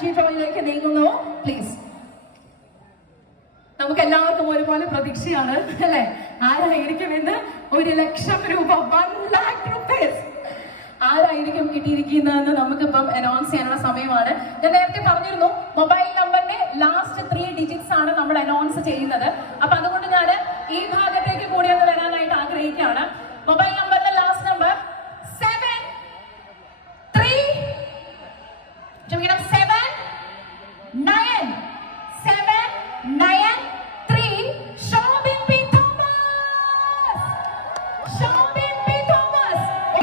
Factory ഡ്രോയിലേക്ക് നീങ്ങുന്നു. Please നമുക്ക് എല്ലാവർക്കും ഒരുപോലെ പ്രതീക്ഷയാണ് അല്ലെ? ആരായിരിക്കും ഇന്ന് ഒരു ലക്ഷം രൂപ വൺ ലാക്ക് റുപ്പീസ് ആരായിരിക്കും കിട്ടിയിരിക്കുന്നതെന്ന് നമുക്കിപ്പം അനൗൺസ് ചെയ്യാനുള്ള സമയമാണ്. ഞാൻ നേരത്തെ പറഞ്ഞിരുന്നു മൊബൈൽ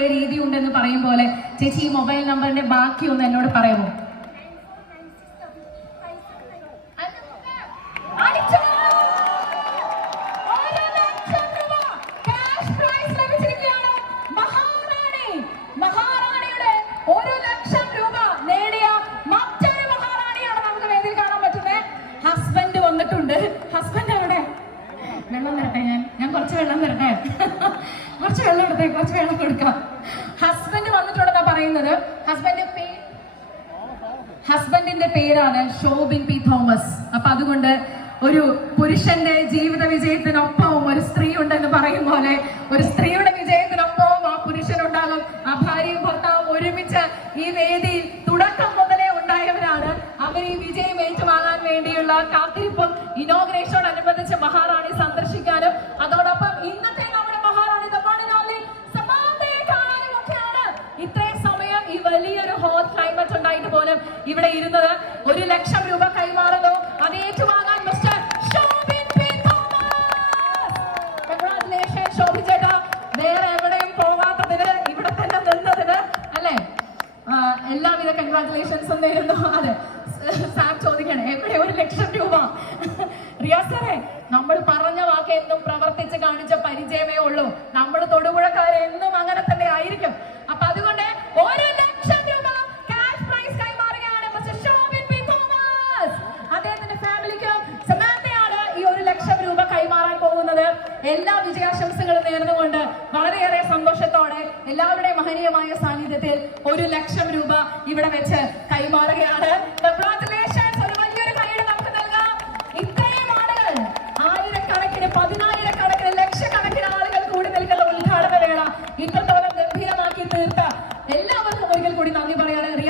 രീതി ഉണ്ടെന്ന് പറയും പോലെ ചേച്ചി ഈ മൊബൈൽ നമ്പറിന്റെ ബാക്കി ഒന്ന് എന്നോട് പറയാമോ അടിച്ചോ! ഒരു ലക്ഷം രൂപ cash prize ലഭിച്ചിരിക്കുകയാണ്. മഹാറാണി. മഹാറാണിയുടെ ഒരു ലക്ഷം രൂപ നേടിയ മറ്റൊരു മഹാറാണിയാണ് നമുക്ക് വേദിയിൽ കാണാൻ പറ്റുന്നത് ഹസ്ബൻഡ് വന്നിട്ടുണ്ട് ഹസ്ബൻഡ് എവിടെ വെള്ളം തരട്ടെ ഞാൻ ഞാൻ വെള്ളം തരണേ കുറച്ച് വെള്ളം എടുത്തേ കുറച്ച് വെള്ളം കൊടുക്കാം. ഹസ്ബൻഡ് വന്നിട്ടുണ്ടെന്നാ പറയുന്നത്. ഹസ്ബൻഡ് പേര് ഹസ്ബൻഡിന്റെ പേരാണ് ഷോബിൻ പി തോമസ്. അപ്പൊ അതുകൊണ്ട് ഒരു പുരുഷന്റെ ജീവിത വിജയത്തിനൊപ്പവും ഒരു സ്ത്രീ ഉണ്ടെന്ന് പറയും പോലെ ഒരു സ്ത്രീയുടെ വിജയത്തിനൊപ്പവും ആ പുരുഷനുണ്ടാകും. ആ ഭാര്യയും ഭർത്താവും ഒരുമിച്ച് ഈ വേദിയിൽ തുടക്കം മുതലേ ഉണ്ടായവരാണ്. അവർ ഈ വിജയം ഏറ്റുവാങ്ങാൻ വേണ്ടിയുള്ള കാത്തിരിപ്പും ഇനോഗ്രേഷനോടനുബന്ധിച്ച് ഇവിടെ ഇരുന്നത് ഒരു ലക്ഷം രൂപ കൈമാറുന്നു. അത് ഏറ്റുവാങ്ങാൻ മിസ്റ്റർ കൺഗ്രാറ്റുലേഷൻ ശോഭി ചേട്ടാ. വേറെ എവിടെയും പോവാത്തതിന് ഇവിടെ തന്നെ നിന്നതിന് അല്ലേ? എല്ലാവിധ കൺഗ്രാറ്റുലേഷൻസും നേരുന്നു. അതെ. സാർ ചോദിക്കണേ എവിടെ ഒരു ലക്ഷം രൂപ? റിയാസ് സാറേ നമ്മൾ പറഞ്ഞ വാക്ക് എന്നും പ്രവർത്തിച്ച് കാണിച്ച പരിചയമേ ഉള്ളൂ. നമ്മൾ തൊടുപുഴക്കാരെ എന്നും അങ്ങനെ എല്ലാ വിജയാശംസകളും നേർന്നുകൊണ്ട് വളരെയേറെ സന്തോഷത്തോടെ എല്ലാവരുടെയും മഹനീയമായ സാന്നിധ്യത്തിൽ ഒരു ലക്ഷം രൂപ ഇവിടെ വെച്ച് കൈമാറുകയാണ്.